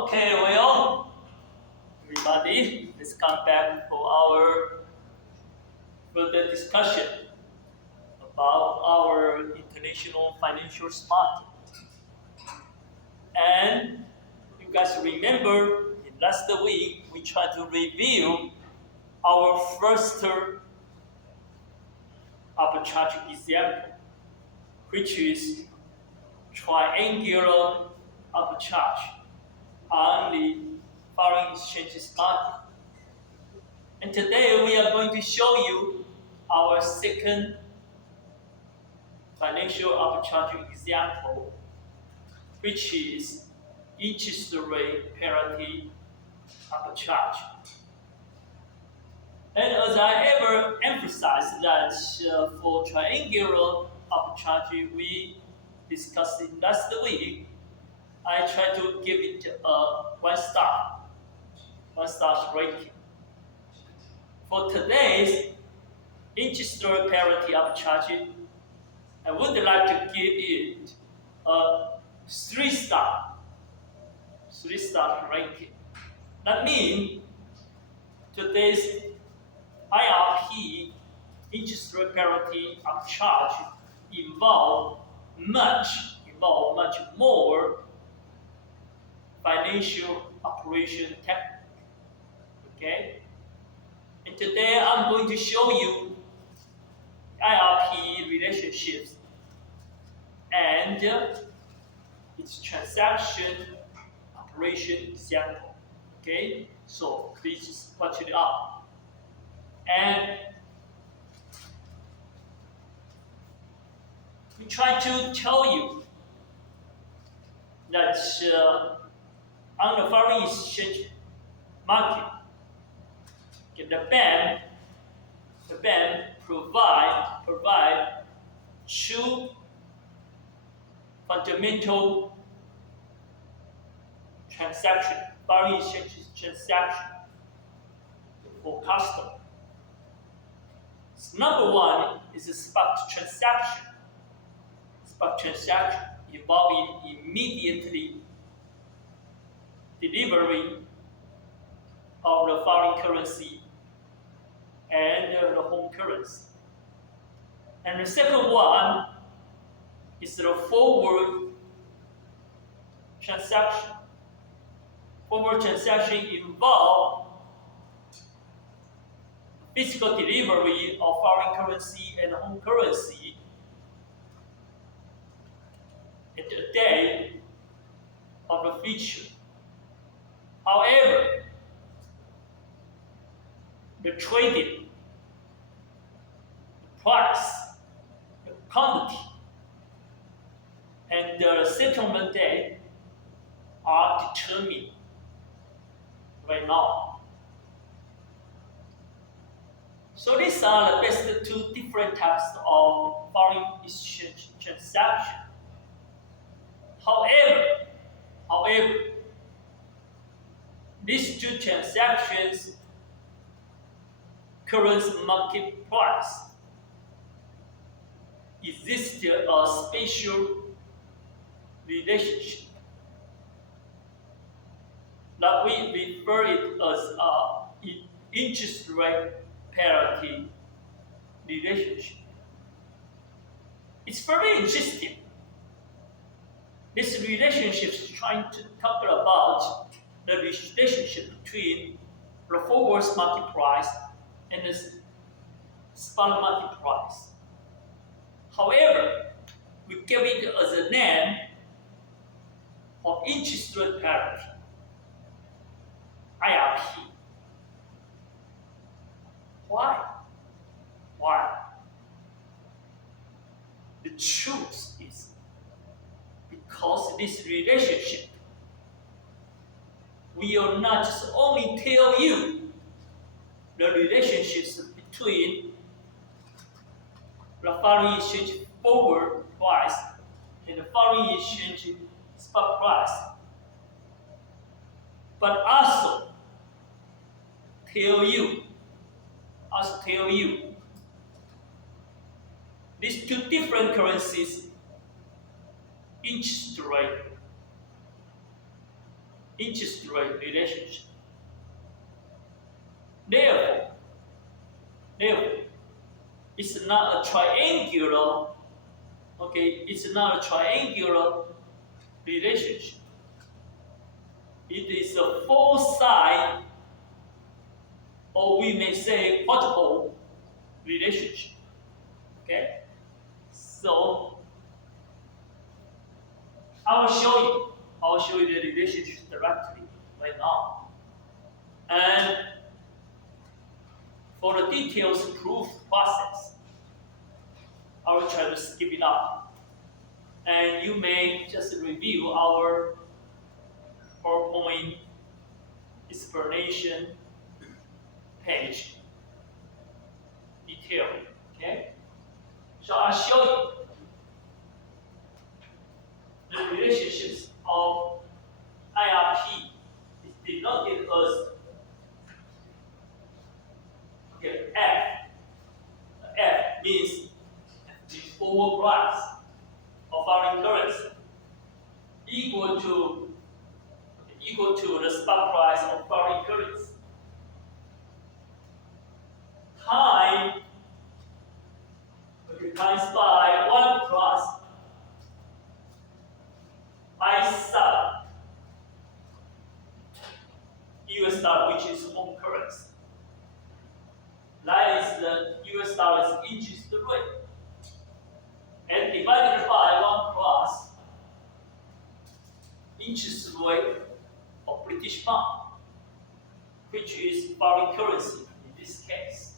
Okay, well, everybody, let's come back for our further discussion about our international financial market. And you guys remember, in last week, we tried to review our first arbitrage example, which is triangular arbitrage on the foreign exchanges market. And today we are going to show you our second financial arbitrage example, which is interest rate parity arbitrage. And as I ever emphasized that for triangular arbitrage we discussed in last week, I try to give it a one star rating. For today's interest rate parity arbitrage, I would like to give it a 3-star ranking. That means today's IRP interest rate parity arbitrage involve much more financial operation technique. Okay? And today I'm going to show you IRP relationships and its transaction operation example. Okay? So please watch it out. And we try to tell you that on the foreign exchange market, the bank provide two fundamental foreign exchange transaction for customer. So number one is a spot transaction involving immediately delivery of the foreign currency and the home currency. And the second one is the forward transaction. Forward transaction involve physical delivery of foreign currency and home currency at the day of the future. However, the trading, the price, the quantity, and the settlement date are determined right now. So these are the best two different types of foreign exchange transaction. However, these two transactions current market price exists a special relationship that we refer it as interest rate parity relationship. It's very interesting. This relationship is trying to talk about the relationship between the forward market price and the spot market price. However, we give it as a name of interest rate parity, IRP. Why? The truth is because this relationship will not just only tell you the relationships between the foreign exchange forward price and the foreign exchange spot price, but also tell you these two different currencies interest rate interest rate relationship. Therefore, it's not a triangular, okay, it's not a triangular relationship. It is a four-side, or we may say quadruple relationship. Okay? So I will show you the relationship directly right now. And for the details proof process, I will try to skip it up. And you may just review our PowerPoint explanation page detail. Okay? So I'll show you the relationships of IRP. It's denoted as F. F means the forward price of foreign currency equal to the spot price of foreign currency times by 1 plus I sub US dollar, which is home currency. That is the US dollar's interest rate. And divided by 1 plus interest rate of British pound, which is foreign currency in this case.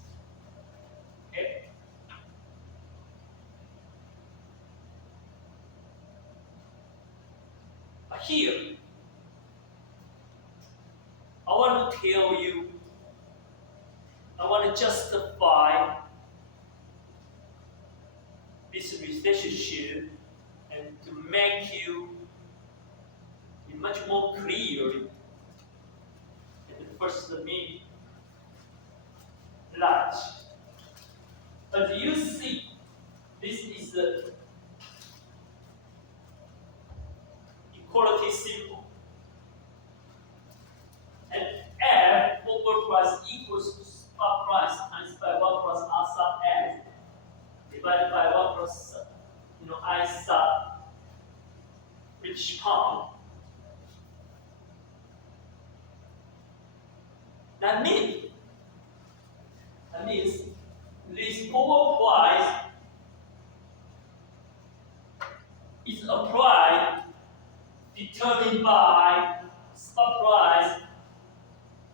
Okay? Here, I want to tell you, I want to justify this relationship and to make you much more clear in the first minute. Large. As you see, this is the equality symbol. And F forward price equals to spot price times by 1 plus R sub F divided by 1 plus I sub British pound. That means this forward price is applied determined by spot price,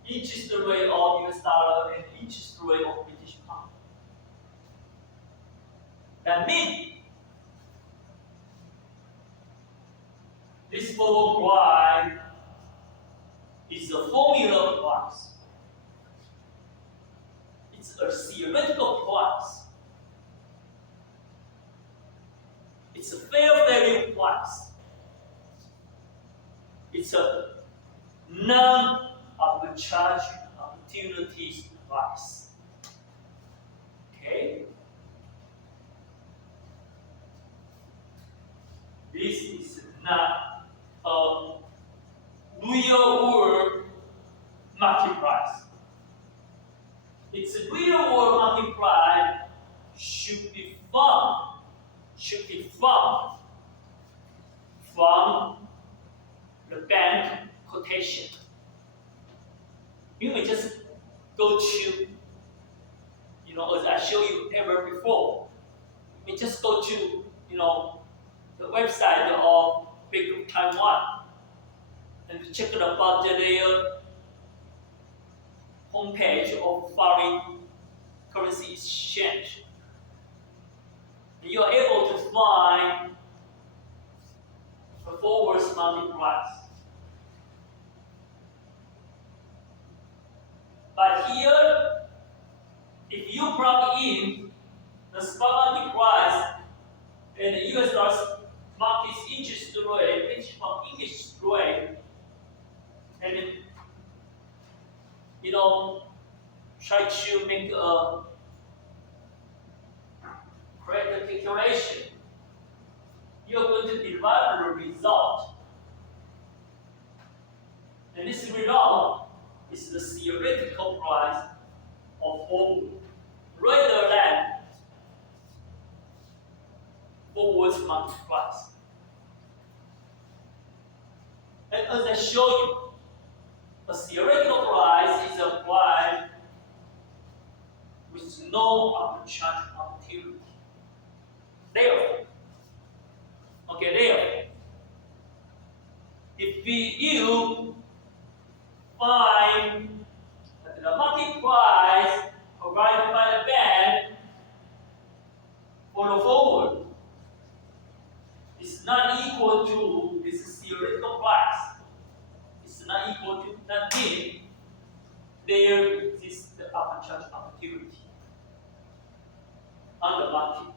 interest rate of US dollar, and interest rate of British pound. That means this forward price is a formula price. It's a theoretical price. It's a fair value price. It's a non-arbitrage opportunities price. Okay? This is not a real world market price. Its real world market price should be found from the bank quotation. You may just go to, as I showed you ever before, you may just go to, the website of Bank of Taiwan and check about their homepage of foreign currency exchange. You are able to find the forward market price. But here, if you plug in the spot market price and the US dollar market's interest rate, British pound interest rate, and then, try to make a correct calculation, you're going to derive the result And this result is the theoretical price of forward rather than forward market price. And as I show you, a theoretical price is applied with no arbitrage opportunity. Therefore, if you find that the market price provided by the bank for the forward is not equal to this theoretical price, it's not equal to that meaning, there exists the arbitrage opportunity on the market.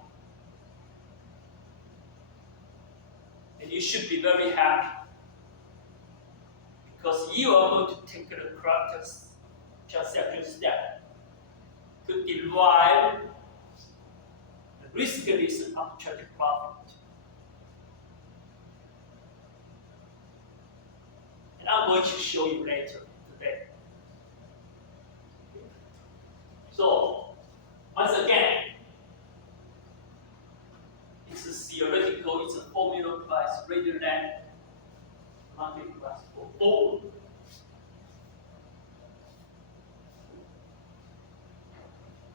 And you should be very happy because you are going to take the correct transaction step to derive the riskless arbitrage profit. And I'm going to show you later today. So, once again, it's a theoretical, it's a formula price rather than market price for forward.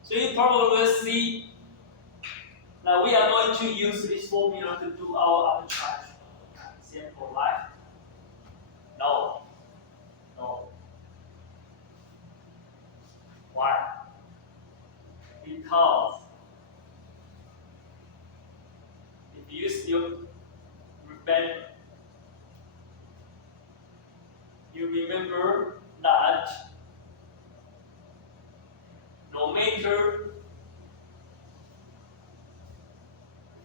So you probably will see that we are going to use this formula to do our arbitrage. Example, right? No. Why? Because if you still remember that no matter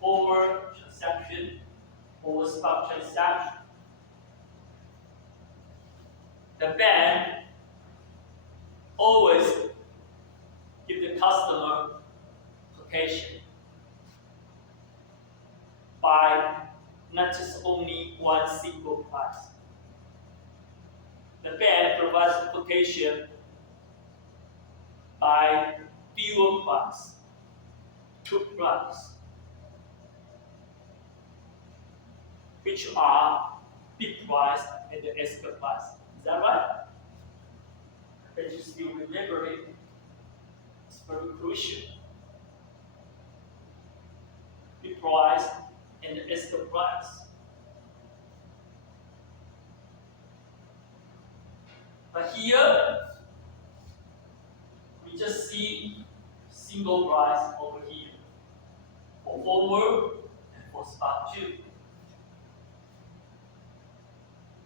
forward transaction or spot transaction, the bank always give the customer quotation by not just only one single price. The bank provides quotation by dual price, two prices, which are bid price and the escrow price. Is that right? Can you still remember it? It's very crucial. Bid price and the escrow price. But here, we just see single price over here for forward and for spot too.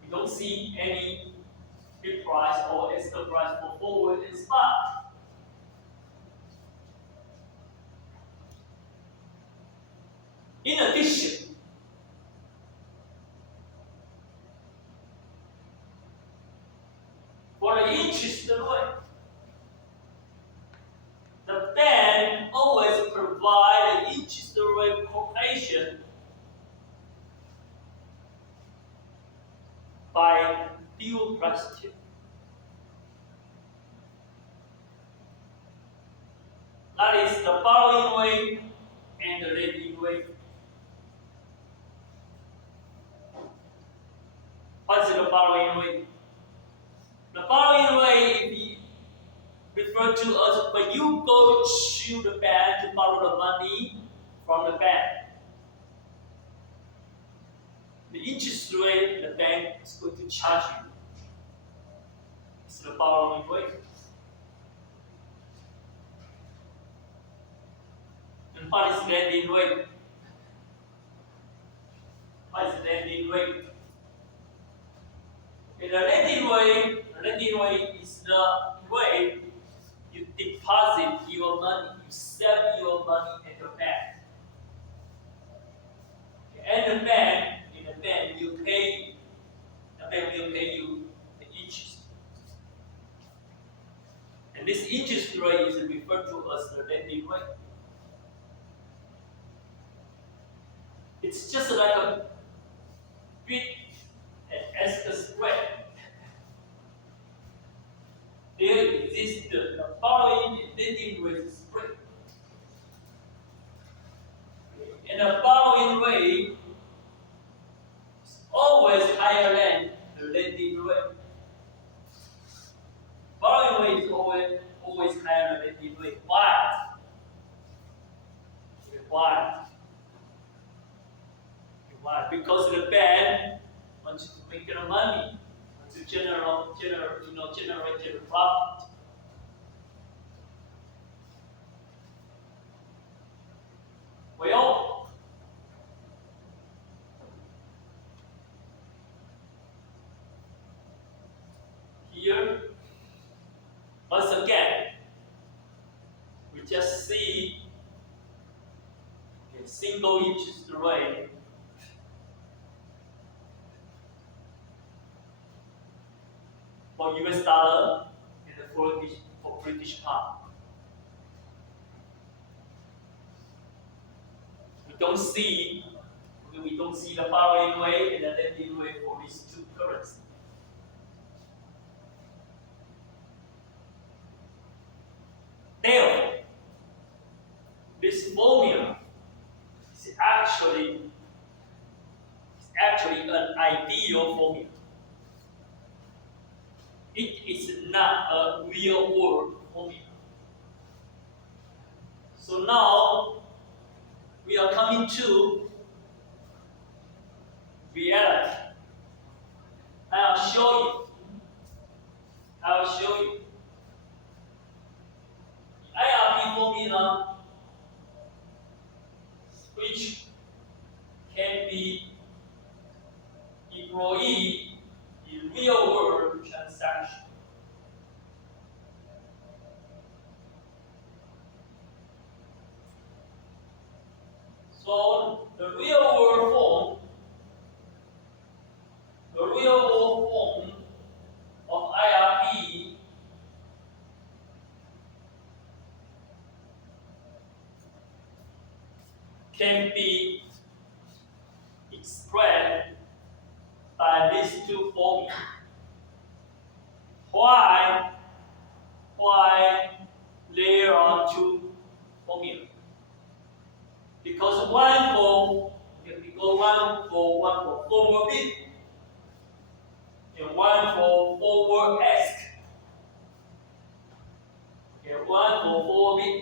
We don't see any bid price or escrow price for forward and spot. In addition, for the interest rate, the bank always provide an interest rate quotation by dual price too. That is the borrowing rate and the lending rate. What is the borrowing rate? The borrowing rate refer to us when you go to the bank to borrow the money from the bank. The interest rate the bank is going to charge you is the borrowing rate. And what is lending rate? What is lending rate? Okay, the lending rate is the rate you deposit your money, you save your money at the bank. Okay, and the bank will pay you the interest. And this interest rate is referred to as the lending rate. It's just like a bid and escrow spread. rate spread. And the borrowing rate is always higher than the lending rate. Borrowing rate is always higher than lending rate. Why? Why? Why? Because the bank wants to make their money, wants to generate their profit. Well, here, once again, we just see a single interest rate for US dollar and for British pound. We don't see the borrowing rate and the lending rate for these two currencies. Therefore, this formula is actually an ideal formula. It is not a real world formula. So now we are coming to reality. I'll show you. IRP formula, which can be employed in real world transaction. So the real world form of IRP can be expressed by these two formulas. Why there are two formulas? Because one for forward bid and one for forward ask. Okay, one for forward bid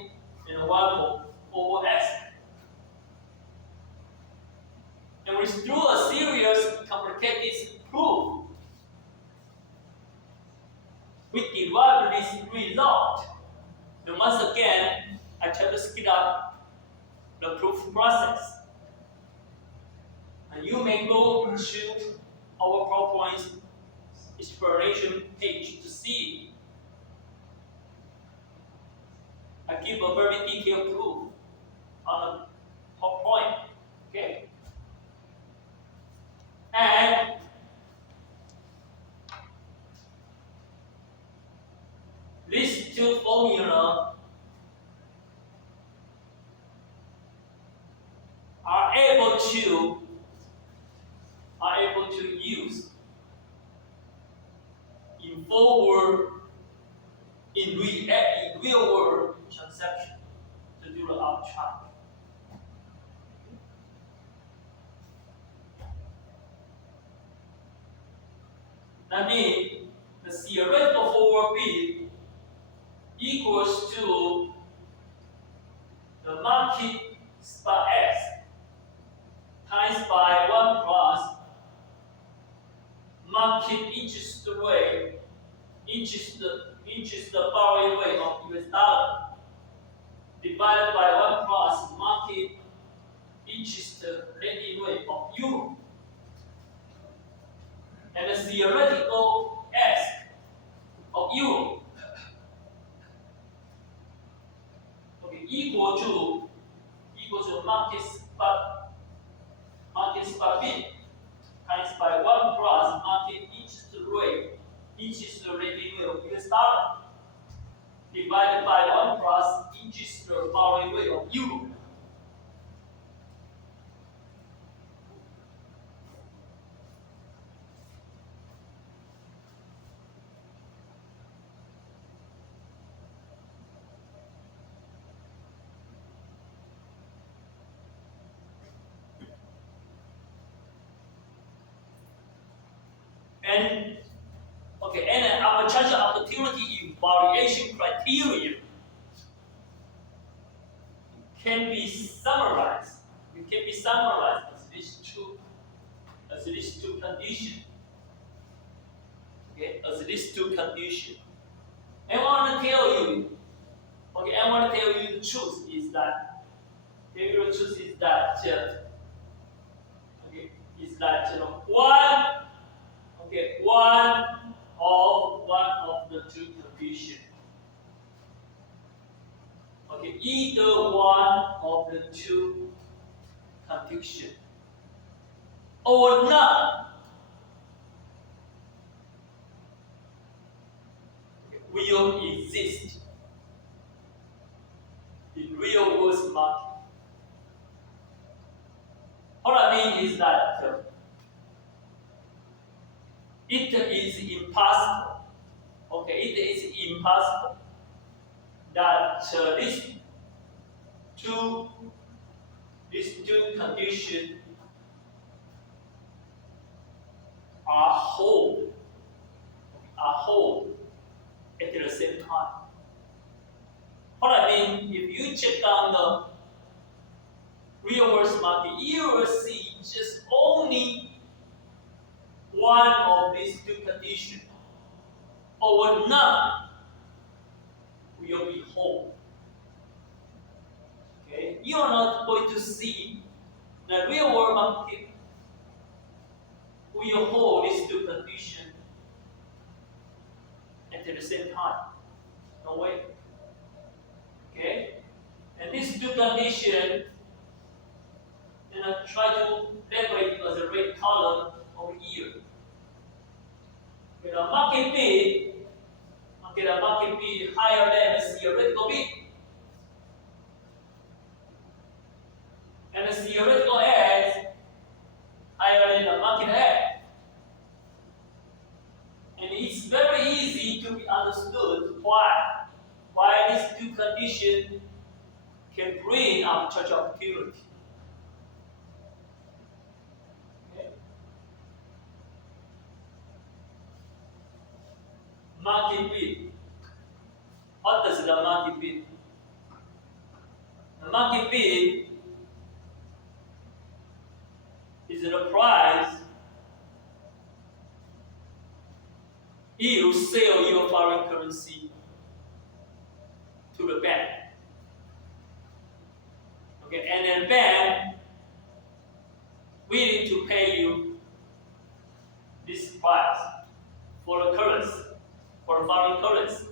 and one for forward ask. And we do a serious complicated proof. We derive this result. And once again, I try to speed up the proof process. And you may go to our PowerPoint explanation page to see. I give a very detailed proof on the PowerPoint. Okay? And these two formulas are able to use in real world transaction to do the arbitrage. That means the theoretical forward bid equals to the market spot X times by 1 plus market interest rate, interest borrowing rate of US dollar divided by 1 plus market interest lending rate of euro. And the theoretical ask of euro equal to market spot bid times by 1 plus market interest lending rate of US dollar divided by 1 plus interest borrowing rate of euro. And an arbitrage opportunity evaluation criteria can be summarized. It can be summarized as these two conditions. Okay, as these two conditions. I want to tell you. I want to tell you the truth is that. One of the two conditions. Either one of the two conditions or none will exist in real world market. What I mean is that it is impossible. It is impossible that these two conditions are whole at the same time. What I mean, if you check on the real world market, you will see just only one of these two conditions or none will be whole. You are not going to see the real world market will hold these two conditions at the same time. No way. And these two conditions, try to label it as a red column over here. The market bid higher than the theoretical bid. And the theoretical edge higher than the market edge. And it's very easy to be understood why these two conditions can bring arbitrage opportunity. Market bid. What does the market bid? The market bid is the price you sell your foreign currency to the bank. And the bank willing to pay you this price for the currency, for the foreign currency.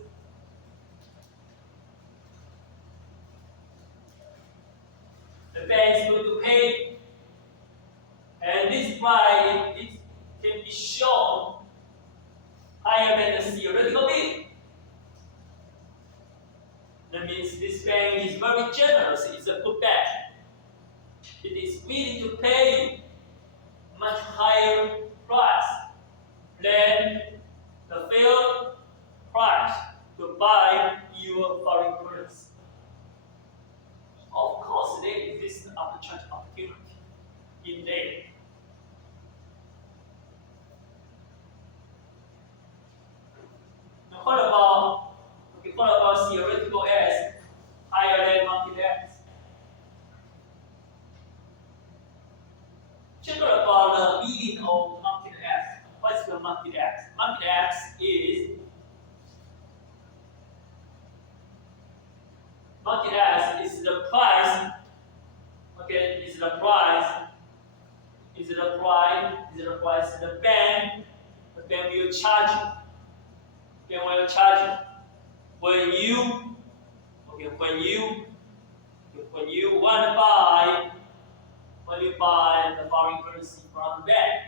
The bank is going to pay, and this price it can be shown higher than the theoretical bid. That means this bank is very generous. It's a good bank. It is willing to pay much higher price than the fair price to buy your foreign currency. Of course, there exists an arbitrage opportunity in there. Now, what about theoretical S higher than market X? Check about the meaning of market X. What's the market X? Market X is the price. The bank will charge you. When you want to buy, the foreign currency from the bank,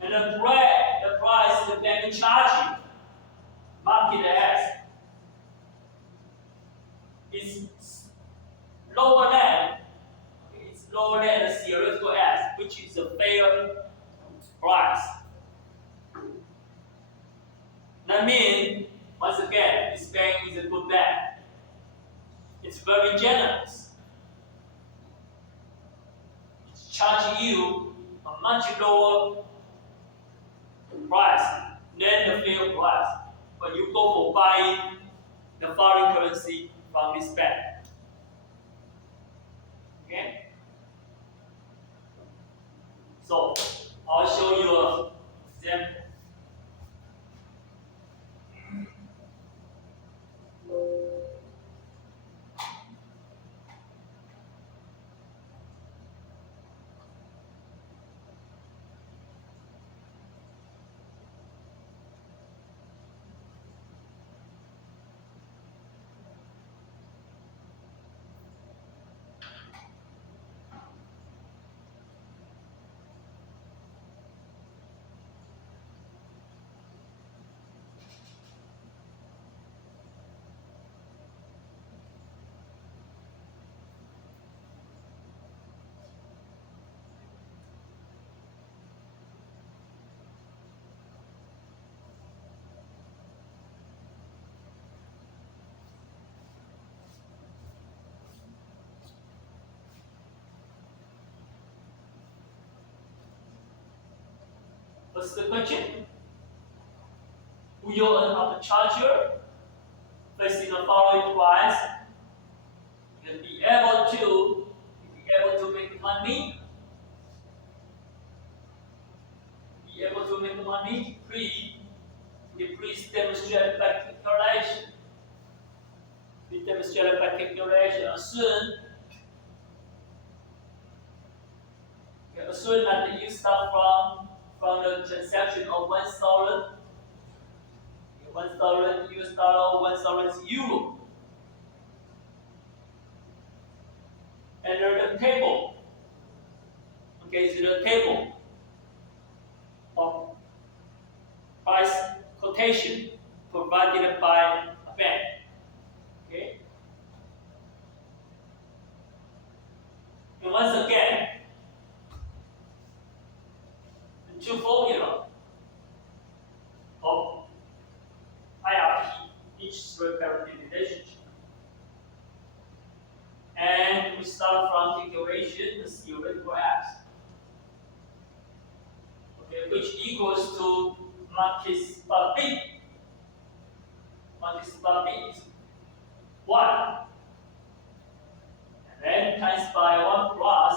and the price the bank will charge you, market X, is lower than the theoretical S, which is a fair price. That means, once again, this bank is a good bank. It's very generous. It's charging you a much lower price, then the fair price. When you go for buying the foreign currency from this bank. Okay? So I'll show you an example. What's the question? Will you an arbitrager facing a foreign price will be able to make money? Be able to make money? Please demonstrate by calculation. Please demonstrate by calculation. Assume that you start from the transaction of $1,000 US dollar, $1,000 euro. Enter the table. Okay, so the table of price quotation provided by a bank. Okay. And once again, the two formula of IRP, interest rate parity relationship. And we start from calculation, the theoretical x, okay, which equals to market spot B. Market spot B is 1. And then times by 1 plus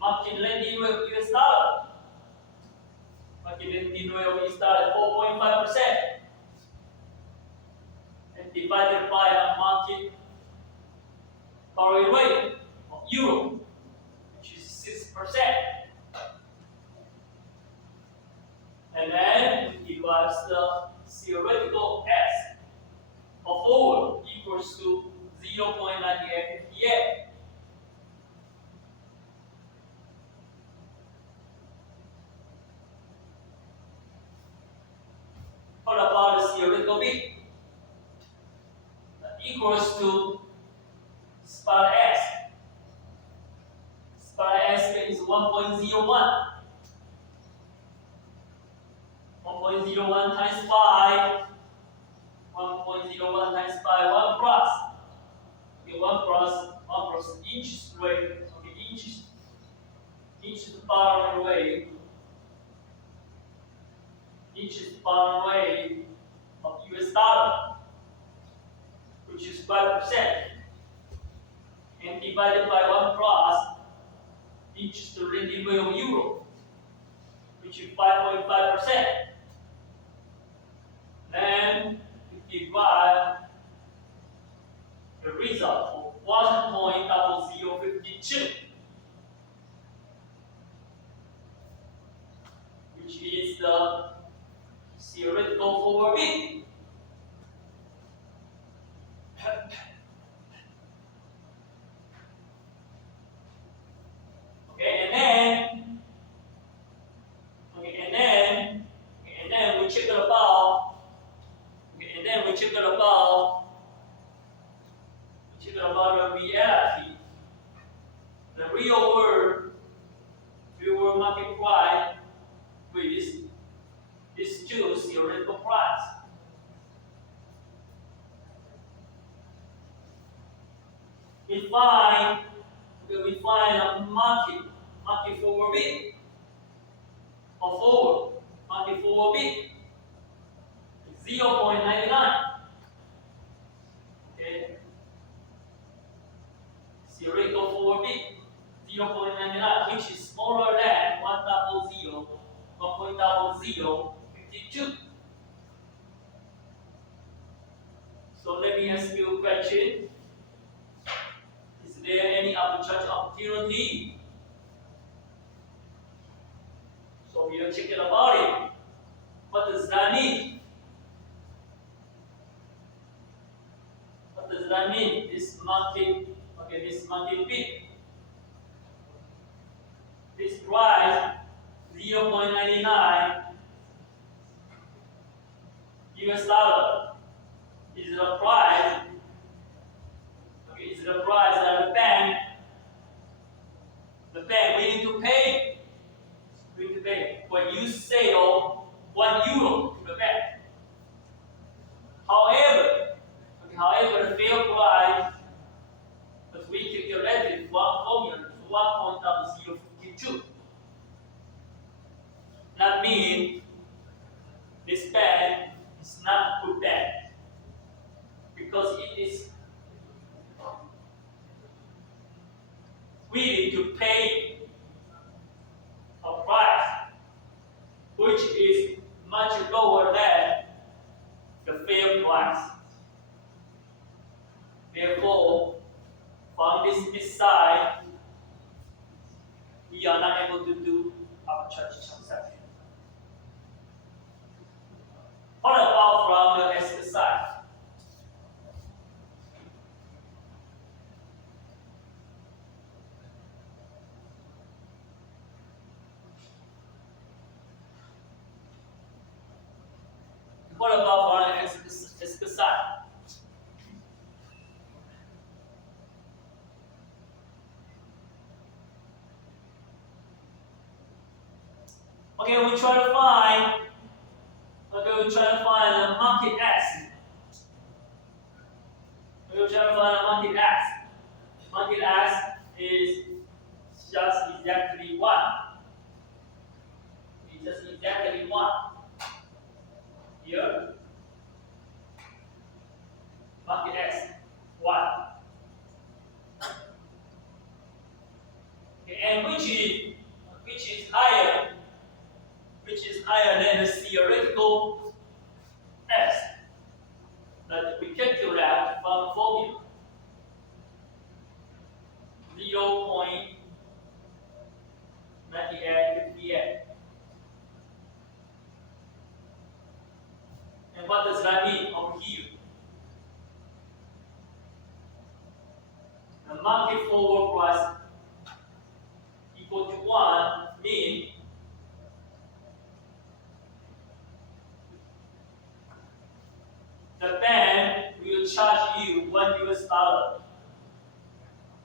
market lending rate US dollar. Market lending rate US dollar 4.5%. And divided by a market borrowing rate of euro, which is 6%. And then we derive the theoretical S of forward equals to 0.9858. What about the theoretical B? That equals to spot S. Spot S is 1.01. 1.01 times 5. 1.01 times 5, 1 plus. Okay, 1 plus interest rate. Okay, interest borrowing rate. Interest borrowing rate of US dollar, which is 5%, and divided by 1 plus interest lending rate of euro, which is 5.5%. Then we divide the result of 1.0052, which is the theoretical forward B. Okay, and then we check it about. Okay, and then we check it about. The reality, the real world market price with these two theoretical price. We find a market forward bid or forward forward bid, 0.99. Okay. Theoretical forward bid, 0.99, which is smaller than 1.0052. So let me ask you a question. Is there any arbitrage opportunity? So we are checking about it. What does that mean? What does that mean? This market bid. This price 0.99 US dollar is the price. Okay, is the price that the bank willing to pay. When you sell €1 to the bank. However, the fair price, but we calculated one formula to 1.0052. That means this bank is not a good bank because it is willing to pay a price which is much lower than the fair price. Therefore, from this side, we are not able to do arbitrage transaction. What about from the asset side? What about from the asset side? Okay, we try to find the market X. Market X is just exactly 1. It's just exactly 1. Here, market X 1. Okay, and which is higher than the theoretical S that we calculate from the formula. 0.9858. And what does that mean over here? The market forward price equal to 1 means the bank will charge you $1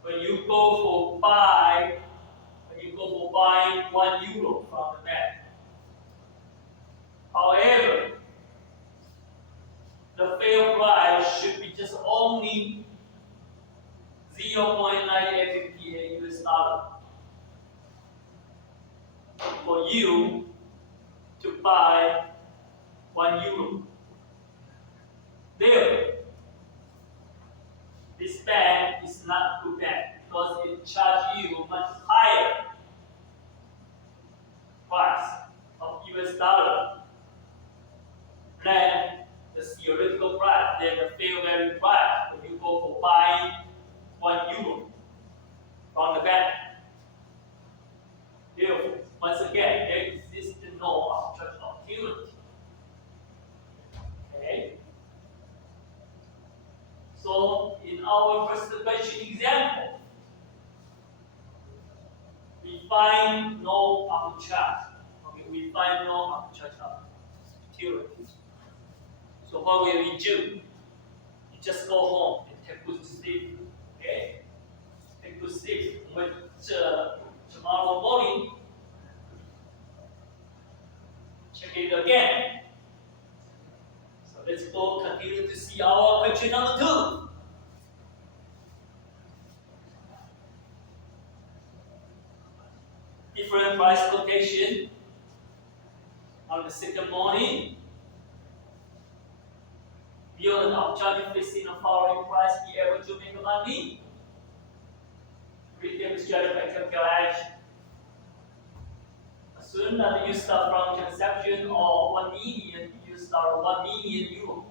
when you go for buying €1 from the bank. However, the fair price should be just only $0.9858 for you to buy €1. Therefore, this bank is not a good bank because it charges you much higher price of US dollar than the theoretical price, than the fair value price when you go for buying €1 from the bank. Therefore, once again, there exists no arbitrage opportunity. Okay. So, in our first question example, we find no arbitrage. Okay, we find no arbitrage opportunity. So what will we do? You just go home and take good sleep. Okay? Take good sleep. With tomorrow morning, check it again. So let's go continue to see our question number 2. Different price quotation. On the second morning, beyond the opportunity facing a following price, be able to make money. We demonstrate by calculation. As soon as you start from transaction of 1 million, you start 1 million euro.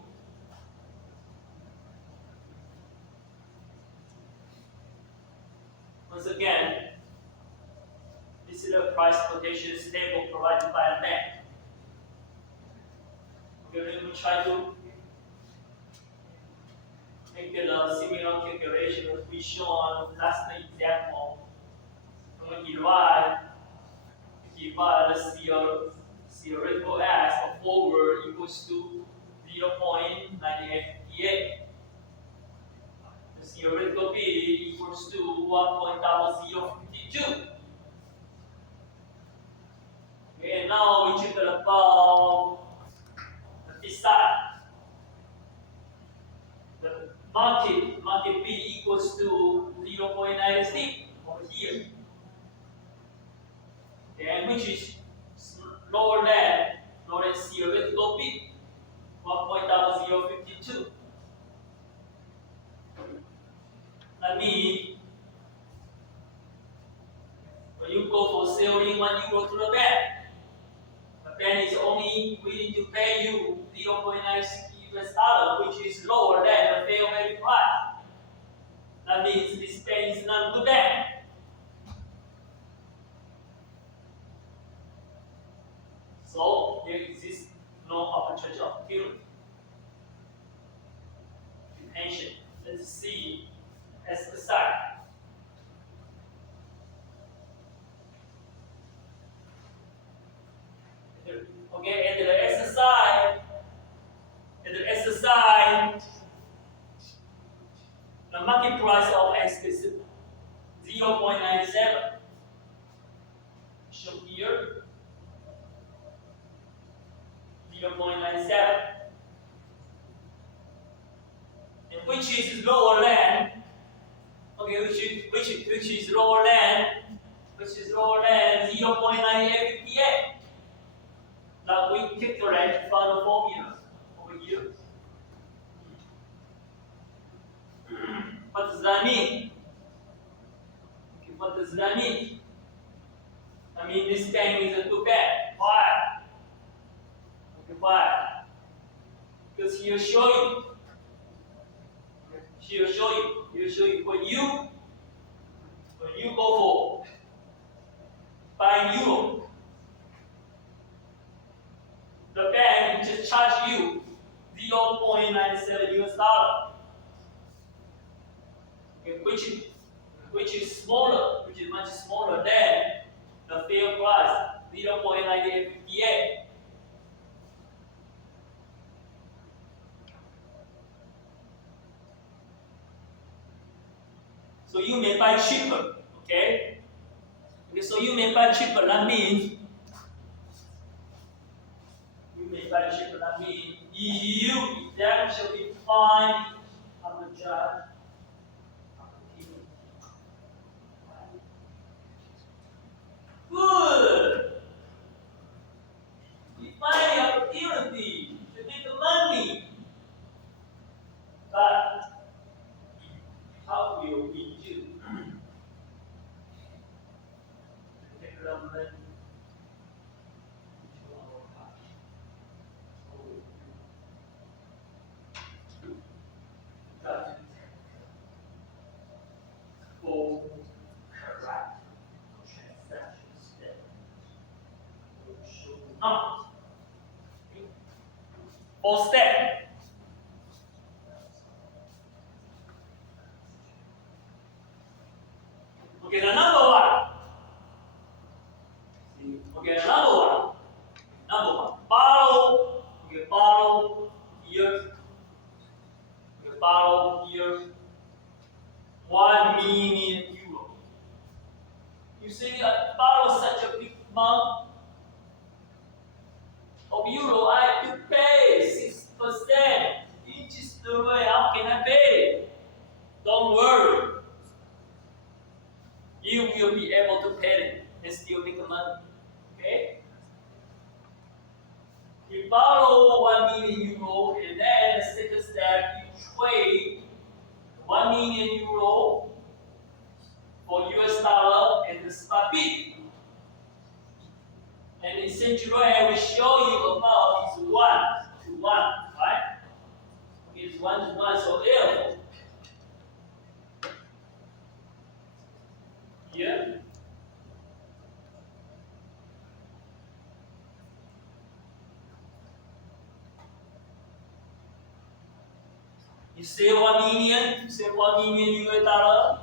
Once again, this is a price quotation table provided by a bank. We're going to try to make a similar calculation as we show on the last example. When you divide the theoretical S of forward equals to 0.98. The theoretical B equals to 1.0052. Okay, and now we check about this side. The market B equals to 0.96 over here. Okay, which is lower than theoretical B, 1.0052. That means when you go for selling 1 euro to the bank is only willing to pay you 0.96 US dollar, which is lower than the fair value price. That means this bank is not a good bank. So there exists no opportunity. Be patient. Let's see as the side. Okay, at the exercise, the market price of X is 0.97. Show here 0.97, and which is lower than which is lower than 0.9858 that we calculate from the formula over here. What does that mean? Okay, what does that mean? I mean this bank is too bad. Why? Okay, why? Because he'll show you. He'll show you when you go for buying euro, the bank just charge you 0.97 US dollar, which is smaller, which is much smaller than the fair price 0.9858. So you may buy cheaper, okay? So you may buy cheaper. That means you eventually find a job. Good. We find the opportunity to make the money, but how will we do? Or step. Okay, the number one. Okay, number one. Borrow. Okay, borrow here. Okay, borrow here. 1 million euro. You see, borrow such a big amount of euro. I have to pay 6% interest rate. How can I pay? Don't worry. You will be able to pay it and still make money. Okay? You borrow 1 million euro, and then the second step, you trade 1 million euro for US dollar and the spot bid. And in central rate, we show you about is 1 to 1, right? It's 1 to 1, so therefore, here, you save 1 million, you save 1 million US dollar,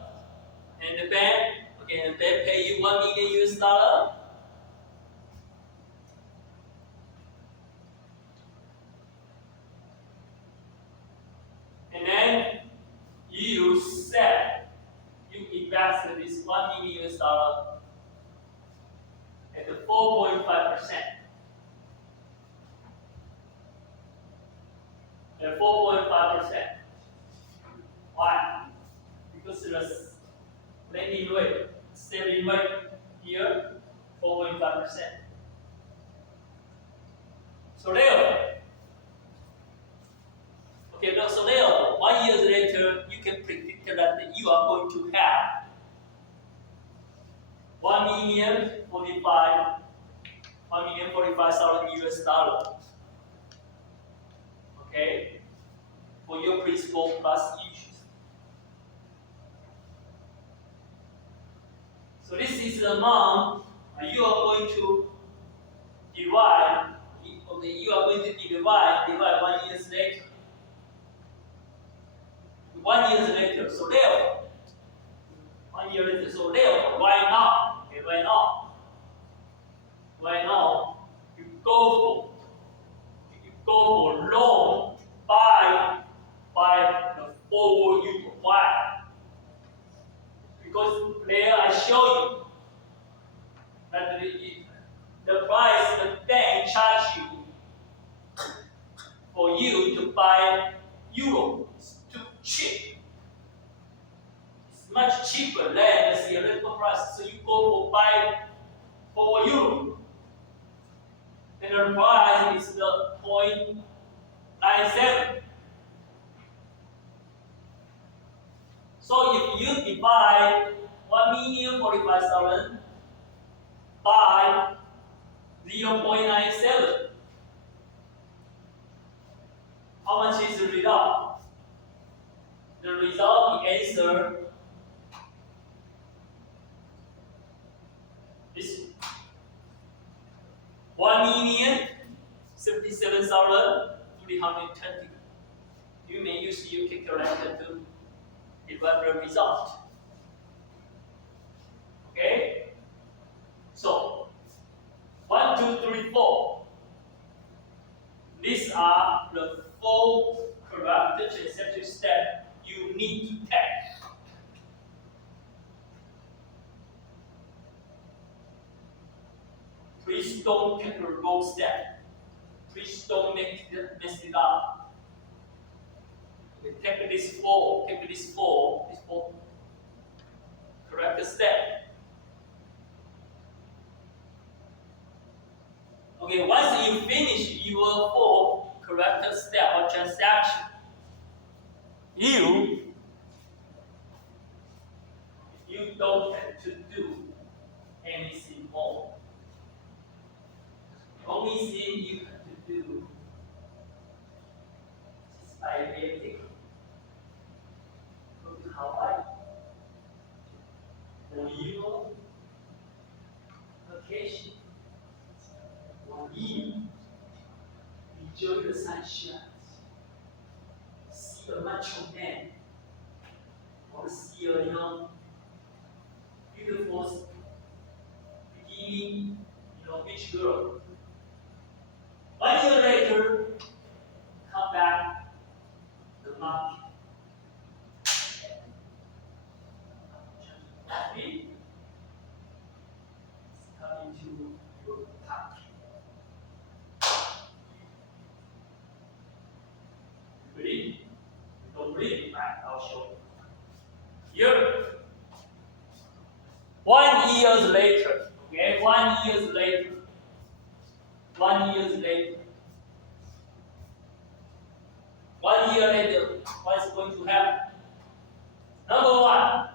and the bank, okay, the bank pay you 1 million US dollar. And then you sell, you invest this 1 million US dollar at the 4.5%. At 4.5%. Why? Because the lending rate, saving rate here, 4.5%. So therefore, okay, so therefore, 1 year later, you can predict that you are going to have 1,045,000 US dollar. Okay, for your principal plus interest. So this is the amount you are going to divide. Okay, you are going to divide 1 year later. 1 year later. So therefore, 1 year later. So therefore, why not? Okay, why not? Why not? You go for loan by the forward you provide. Because there I show you that the price the bank charge you for you to buy euro is too cheap. It's much cheaper than the theoretical price. So you go for buy for euro. And the price is the 0.97. So if you divide 1,045,000 by 0.97, how much is the result? The result, the answer is 1,077,320. You may use your calculator to derive the result. Okay? So, 1, 2, 3, 4. These are the 4 correct transaction steps you need to take. Please don't take the wrong step. Please don't mess it up. Okay, take this 4 correct step. Okay, once you finish your 4 correct step or transaction, you don't have to do anything more. The only thing you have to do is buy a ticket. Go to Hawaii or Europe vacation. 1 year. Enjoy the sunshine. See a macho man. Or see a beautiful bikini, beach girl. 1 year later, come back to the market. It's coming to your pocket. You believe? You don't believe me? I'll show you. Here, 1 year later, okay, 1 year later, 1 year later, what is going to happen? Number one,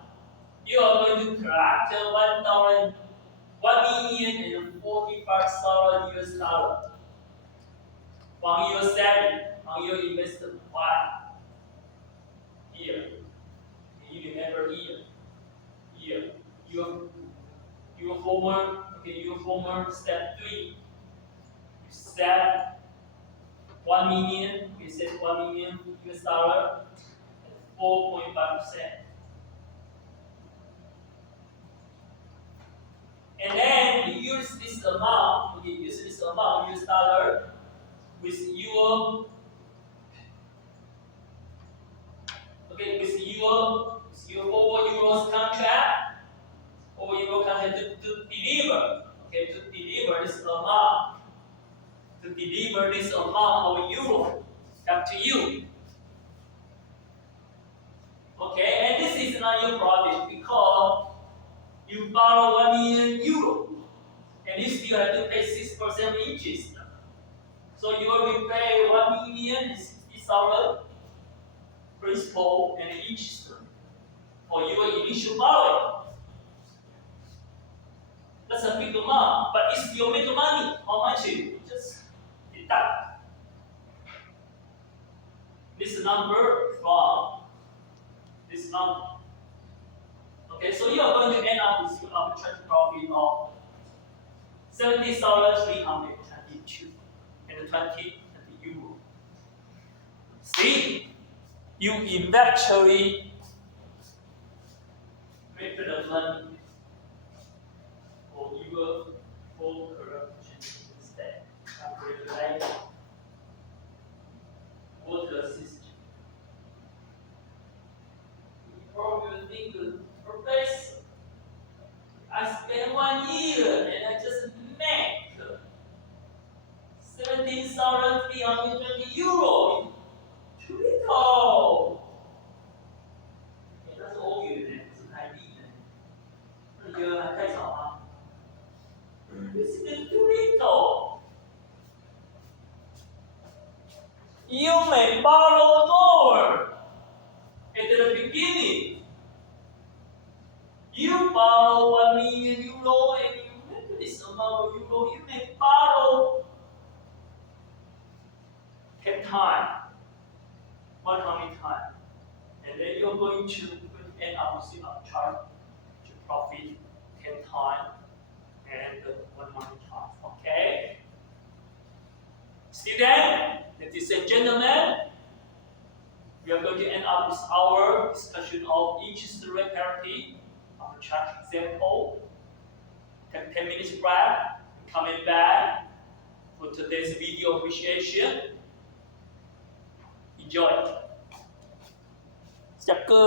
you are going to collect $1,045,000 US dollar from your salary, on your investment. Why? Here. You remember here. Here. Your former step 3. You set 1 million, we set 1 million US dollar at 4.5%. And then you use this amount, US dollar, with your forward euros contract, to deliver this amount of euro back to you. Okay, and this is not your profit because you borrow 1 million euro and you still have to pay 6% interest. So you will pay 1,060,000 principal and interest for your initial borrowing. That's a big amount, but it's your make money. How much you just deduct this number from this number. Okay, so you are going to end up with your arbitrage profit of 70,322 and 20 euro. See, you eventually make the money for your full corruption instead. Like water system. You probably think, Professor, I spent 1 year and I just make 17,320 euro. Too little. That's all you need. It's an idea. You have to This is too little. You may borrow more at the beginning. You borrow 1 million euro and you make this amount of euro. You may borrow 10 times, 100 times, and then you're going to end up with a charge to profit 10 times and 100 times. Okay? Students, ladies and gentlemen, we are going to end up with our discussion of interest rate parity of a charge example. Take 10 minutes break, coming back for today's video appreciation. Enjoy. Chào cơ.